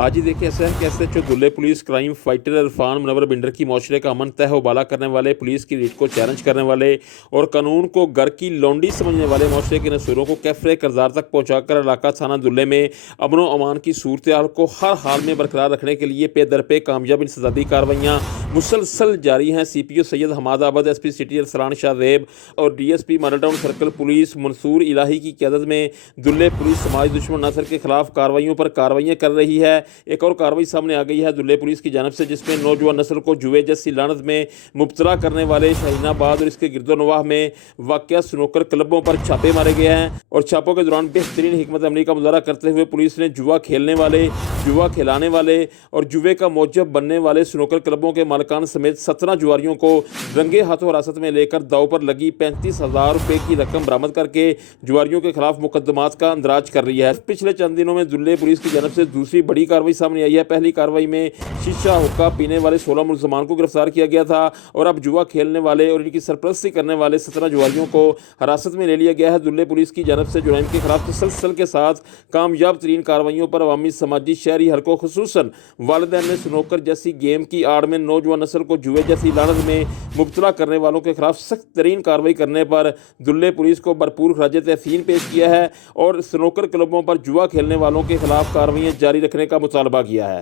आज ही देखिए SHO Dulle police crime fighter Irfan Munawar Binder की माशरे का अमन तहवाला करने वाले, पुलिस की रीट को चैलेंज करने वाले और कानून को घर की लौंडी समझने वाले माशरे के नसूरों को कैफरे करदार तक पहुंचाकर इलाका थाना दुल्ले में अमन अमान की सूरत हाल को हर हाल में बरकरार रखने के लिए पे दर पे कामयाब इंसदादी कार्रवाइयाँ मुसलसल जारी हैं। CPO Syed Hammad Abid, SP city Arsalan Shah Zeb और DSP Model Town circle police Mansoor Ilahi की क़यादत में दुल्ले पुलिस समाज दुश्मन नसर के खिलाफ कार्रवाइयों पर कार्रवाइयाँ कर रही है। एक और कार्रवाई सामने आ गई है दुल्ले पुलिस की जानब से, जिसमें नौजवान नस्ल को जुए जैसी लानत में मुब्तला करने वाले शाहीनाबाद और इसके गिरदोनवाह में वाक़या स्नूकर क्लबों पर छापे मारे गए हैं। और छापों के दौरान बेहतरीन हिकमत अमली का मुजाहरा करते हुए पुलिस ने जुआ खेलने वाले, जुआ खिलाने वाले और जुए का मौजब बनने वाले स्नूकर क्लबों के मालिकान समेत 17 जुआरियों को रंगे हाथों हिरासत में लेकर दाव पर लगी 35,000 रुपये की रकम बरामद करके जुआरियों के खिलाफ मुकदमात का अंदराज कर रही है। पिछले चंद दिनों में दुल्ले पुलिस की जानब से दूसरी बड़ी कार्रवाई सामने आई है। पहली कार्रवाई में शीशा हुक्का पीने वाले 16 मुलजमान को गिरफ्तार किया गया था और अब जुआ खेलने वाले और इनकी सरपरस्ती करने वाले 17 जुआरियों को हिरासत में ले लिया गया है। दुल्ले पुलिस की जानब से जुराइम के खिलाफ तसलसल के साथ कामयाब तरीन कार्रवाइयों पर अवामी समाजी शहरी हलकों खुसूसन वालिदैन ने स्नूकर जैसी गेम की आड़ में नौजवान नस्ल को जुए जैसी लानत में मुब्तला करने वालों के खिलाफ सख्त तरीन कार्रवाई करने पर दुल्ले पुलिस को भरपूर खराज तहसीन पेश किया है और स्नूकर क्लबों पर जुआ खेलने वालों के खिलाफ कार्रवाइयाँ जारी रखने का मुतालबा किया है।